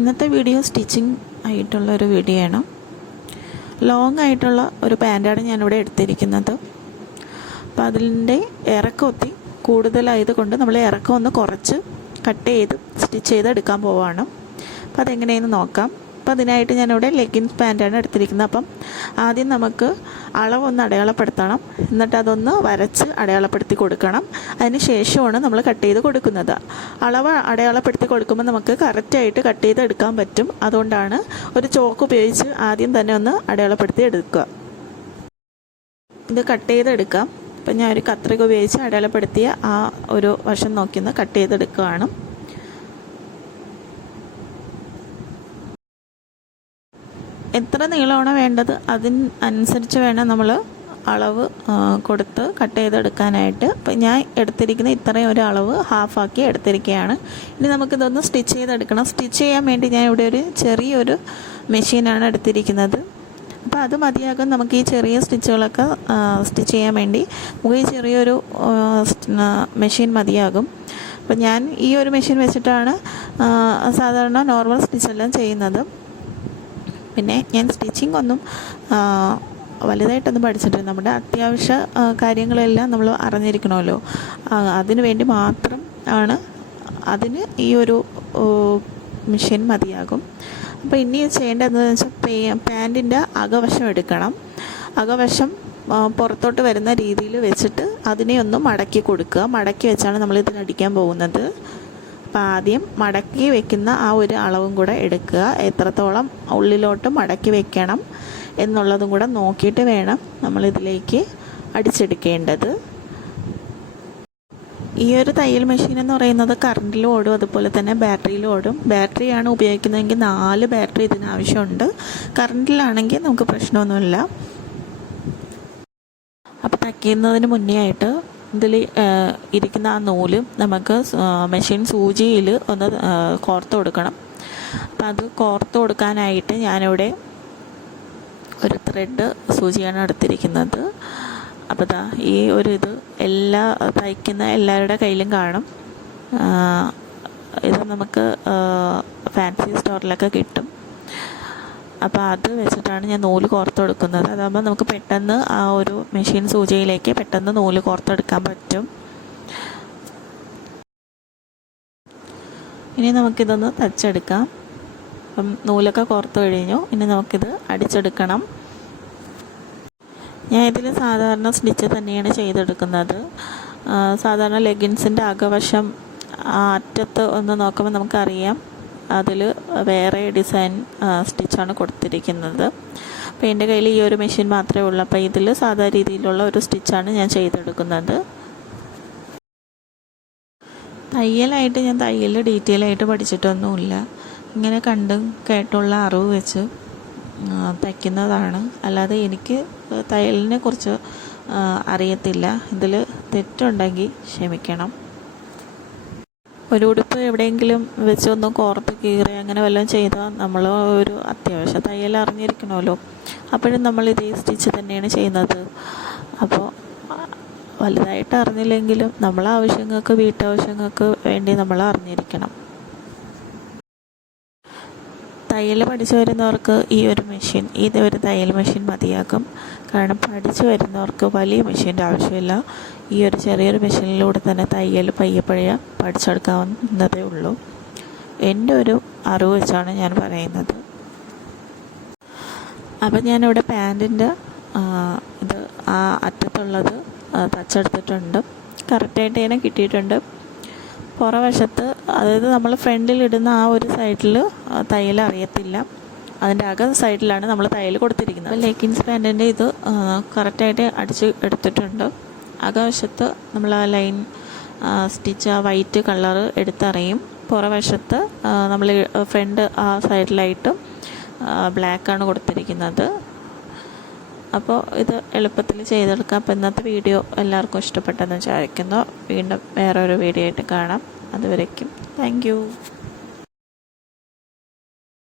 ഇന്നത്തെ video stitching ആയിട്ടുള്ള ഒരു വീഡിയോ ആണ്. ലോങ് ആയിട്ടുള്ള ഒരു പാന്റാണ് ഞാനിവിടെ എടുത്തിരിക്കുന്നത്. അപ്പോൾ അതിന്റെ ഇറക്കം ഒത്തി കൂടുതലായതുകൊണ്ട് നമ്മൾ ഇറക്കം ഒന്ന് കുറച്ച് കട്ട് ചെയ്ത് സ്റ്റിച്ച് ചെയ്ത് എടുക്കാൻ പോവാണ്. അപ്പോൾ അതെങ്ങനെയെന്ന് നോക്കാം. അപ്പോൾ അതിനായിട്ട് ഞാനിവിടെ ലെഗിൻസ് പാന്റാണ് എടുത്തിരിക്കുന്നത്. അപ്പം ആദ്യം നമുക്ക് അളവൊന്ന് അടയാളപ്പെടുത്തണം. എന്നിട്ട് അതൊന്ന് വരച്ച് അടയാളപ്പെടുത്തി കൊടുക്കണം. അതിന് ശേഷമാണ് നമ്മൾ കട്ട് ചെയ്ത് കൊടുക്കുന്നത്. അളവ് അടയാളപ്പെടുത്തി കൊടുക്കുമ്പോൾ നമുക്ക് കറക്റ്റായിട്ട് കട്ട് ചെയ്ത് എടുക്കാൻ പറ്റും. അതുകൊണ്ടാണ് ഒരു ചോക്ക് ഉപയോഗിച്ച് ആദ്യം തന്നെ ഒന്ന് അടയാളപ്പെടുത്തി എടുക്കുക. ഇത് കട്ട് ചെയ്തെടുക്കാം അപ്പം ഞാൻ ഒരു കത്രിക ഉപയോഗിച്ച് അടയാളപ്പെടുത്തിയ ആ ഒരു വശം നോക്കി ഒന്ന് കട്ട് ചെയ്തെടുക്കുകയാണ് എത്ര നീളമാണ് വേണ്ടത്? അതിന് അനുസരിച്ച് വേണം നമ്മൾ അളവ് കൊടുത്ത് കട്ട് ചെയ്തെടുക്കാനായിട്ട്. അപ്പം ഞാൻ എടുത്തിരിക്കുന്ന ഇത്രയും ഒരു അളവ് ഹാഫാക്കി എടുത്തിരിക്കുകയാണ് ഇനി നമുക്കിതൊന്ന് സ്റ്റിച്ച് ചെയ്തെടുക്കണം. സ്റ്റിച്ച് ചെയ്യാൻ വേണ്ടി ഞാൻ ഇവിടെ ഒരു ചെറിയൊരു മെഷീനാണ് എടുത്തിരിക്കുന്നത്. അപ്പോൾ അത് മതിയാകും നമുക്ക് ഈ ചെറിയ സ്റ്റിച്ചുകളൊക്കെ സ്റ്റിച്ച് ചെയ്യാൻ വേണ്ടി. നമുക്ക് ഈ ചെറിയൊരു മെഷീൻ മതിയാകും. അപ്പം ഞാൻ ഈ ഒരു മെഷീൻ വെച്ചിട്ടാണ് സാധാരണ നോർമൽ സ്റ്റിച്ചെല്ലാം ചെയ്യുന്നത്. പിന്നെ ഞാൻ സ്റ്റിച്ചിങ് ഒന്നും വലുതായിട്ടൊന്നും പഠിച്ചിട്ടില്ല. നമ്മുടെ അത്യാവശ്യ കാര്യങ്ങളെല്ലാം നമ്മൾ അറിഞ്ഞിരിക്കണമല്ലോ. അതിനു വേണ്ടി മാത്രം ആണ് അതിന് ഈ ഒരു മെഷീൻ മതിയാകും. അപ്പോൾ ഇനി ചെയ്യേണ്ടതെന്ന് വെച്ചാൽ പാന്റിന്റെ അകവശം എടുക്കണം. അകവശം പുറത്തോട്ട് വരുന്ന രീതിയിൽ വെച്ചിട്ട് അതിനെ ഒന്ന് മടക്കി കൊടുക്കുക. മടക്കി വെച്ചാണ് നമ്മൾ ഇതിനടിക്കാൻ പോകുന്നത്. അപ്പം ആദ്യം മടക്കി വെക്കുന്ന ആ ഒരു അളവും കൂടെ എടുക്കുക. എത്രത്തോളം ഉള്ളിലോട്ട് മടക്കി വെക്കണം എന്നുള്ളതും കൂടെ നോക്കിയിട്ട് വേണം നമ്മളിതിലേക്ക് അടിച്ചെടുക്കേണ്ടത്. ഈ ഒരു തയ്യൽ മെഷീൻ എന്ന് പറയുന്നത് കറണ്ടിലും ഓടും അതുപോലെ തന്നെ ബാറ്ററിയിലും ഓടും. ബാറ്ററിയാണ് ഉപയോഗിക്കുന്നതെങ്കിൽ നാല് ബാറ്ററി ഇതിനാവശ്യമുണ്ട്. കറണ്ടിലാണെങ്കിൽ നമുക്ക് പ്രശ്നമൊന്നുമില്ല. അപ്പോൾ തയ്ക്കുന്നതിന് മുന്നേ ആയിട്ട് ഇതിൽ ഇരിക്കുന്ന ആ നൂൽ നമുക്ക് മെഷീൻ സൂചിയിൽ ഒന്ന് കോർത്ത് കൊടുക്കണം. അപ്പം അത് കോർത്ത് കൊടുക്കാനായിട്ട് ഞാനിവിടെ ഒരു ത്രെഡ് സൂചിയാണ് എടുത്തിരിക്കുന്നത്. അപ്പോൾ ദാ ഈ ഒരു ഇത് എല്ലാ തയ്ക്കുന്ന എല്ലാവരുടെ കയ്യിലും കാണും. ഇത് നമുക്ക് ഫാൻസി സ്റ്റോറിലൊക്കെ കിട്ടും. അപ്പോൾ അത് വെച്ചിട്ടാണ് ഞാൻ നൂൽ കോർത്ത് എടുക്കുന്നത് അതാകുമ്പോൾ നമുക്ക് പെട്ടെന്ന് ആ ഒരു മെഷീൻ സൂചിയിലേക്ക് പെട്ടെന്ന് നൂൽ കോർത്തെടുക്കാൻ പറ്റും. ഇനി നമുക്കിതൊന്ന് തച്ചെടുക്കാം. അപ്പം നൂലൊക്കെ കോർത്ത് കഴിഞ്ഞു. ഇനി നമുക്കിത് അടിച്ചെടുക്കണം. ഞാൻ ഇതിൽ സാധാരണ സ്റ്റിച്ച് തന്നെയാണ് ചെയ്തെടുക്കുന്നത്. സാധാരണ ലെഗിൻസിന്റെ അകവശം അറ്റത്ത് ഒന്ന് നോക്കുമ്പോൾ നമുക്കറിയാം. അതിൽ വേറെ ഡിസൈൻ സ്റ്റിച്ചാണ് കൊടുത്തിരിക്കുന്നത്. അപ്പോൾ എന്റെ കയ്യിൽ ഈ ഒരു മെഷീൻ മാത്രമേ ഉള്ളൂ. അപ്പോൾ ഇതിൽ സാധാ രീതിയിലുള്ള ഒരു സ്റ്റിച്ചാണ് ഞാൻ ചെയ്തെടുക്കുന്നത്. തയ്യലായിട്ട് ഞാൻ തയ്യൽ ഡീറ്റെയിൽ ആയിട്ട് പഠിച്ചിട്ടൊന്നുമില്ല. ഇങ്ങനെ കണ്ടും കേട്ടുള്ള അറിവ് വെച്ച് തയ്ക്കുന്നതാണ്. അല്ലാതെ എനിക്ക് തയ്യലിനെ കുറിച്ച് അറിയത്തില്ല. ഇതിൽ തെറ്റുണ്ടെങ്കിൽ ക്ഷമിക്കണം. ഒരു ഉടുപ്പ് എവിടെയെങ്കിലും വെച്ച് ഒന്ന് കോർത്ത് കീറി അങ്ങനെ വല്ലതും ചെയ്താൽ നമ്മൾ ഒരു അത്യാവശ്യം തയ്യൽ അറിഞ്ഞിരിക്കണമല്ലോ. അപ്പോഴും നമ്മൾ ഇതേ സ്റ്റിച്ച് തന്നെയാണ് ചെയ്യുന്നത്. അപ്പോൾ വലുതായിട്ട് അറിഞ്ഞില്ലെങ്കിലും നമ്മളെ ആവശ്യങ്ങൾക്ക് വീട്ടാവശ്യങ്ങൾക്ക് വേണ്ടി നമ്മൾ അറിഞ്ഞിരിക്കണം. തയ്യൽ പഠിച്ചു വരുന്നവർക്ക് ഈ ഒരു മെഷീൻ ഈ ഒരു തയ്യൽ മെഷീൻ മതിയാകും കാരണം പഠിച്ചു വരുന്നവർക്ക് വലിയ മെഷീന്റെ ആവശ്യമില്ല. ഈ ഒരു ചെറിയൊരു മെഷീനിലൂടെ തന്നെ തയ്യൽ പയ്യെ പയ്യെ പഠിച്ചെടുക്കാവുന്നതേ ഉള്ളൂ. എന്റെ ഒരു അറിവ് വെച്ചാണ് ഞാൻ പറയുന്നത്. അപ്പം ഞാനിവിടെ പാന്റിന്റെ ഇത് ആ അറ്റത്തുള്ളത് തച്ചെടുത്തിട്ടുണ്ട്. കറക്റ്റായിട്ട് തന്നെ കിട്ടിയിട്ടുണ്ട്. പുറവശത്ത് അതായത് നമ്മൾ ഫ്രണ്ടിൽ ഇടുന്ന ആ ഒരു സൈഡിൽ തയ്യൽ അറിയത്തില്ല. അതിന്റെ അക സൈഡിലാണ് നമ്മൾ തയ്യൽ കൊടുത്തിരിക്കുന്നത്. അപ്പോൾ ലെഗിൻസ് പാന്റിന്റെ ഇത് കറക്റ്റായിട്ട് അടിച്ച് എടുത്തിട്ടുണ്ട്. അകവശത്ത് നമ്മൾ ആ ലൈൻ സ്റ്റിച്ച് ആ വൈറ്റ് കളർ എടുത്തറിയും. പുറവശത്ത് നമ്മൾ ഫ്രണ്ട് ആ സൈഡിലായിട്ട് ബ്ലാക്കാണ് കൊടുത്തിരിക്കുന്നത്. അപ്പോൾ ഇത് എളുപ്പത്തിൽ ചെയ്തെടുക്കാം. അപ്പോൾ ഇന്നത്തെ വീഡിയോ എല്ലാവർക്കും ഇഷ്ടപ്പെട്ടെന്ന് വിചാരിക്കുന്നു. വീണ്ടും വേറൊരു വീഡിയോ ആയിട്ട് കാണാം. അതുവരേക്കും താങ്ക്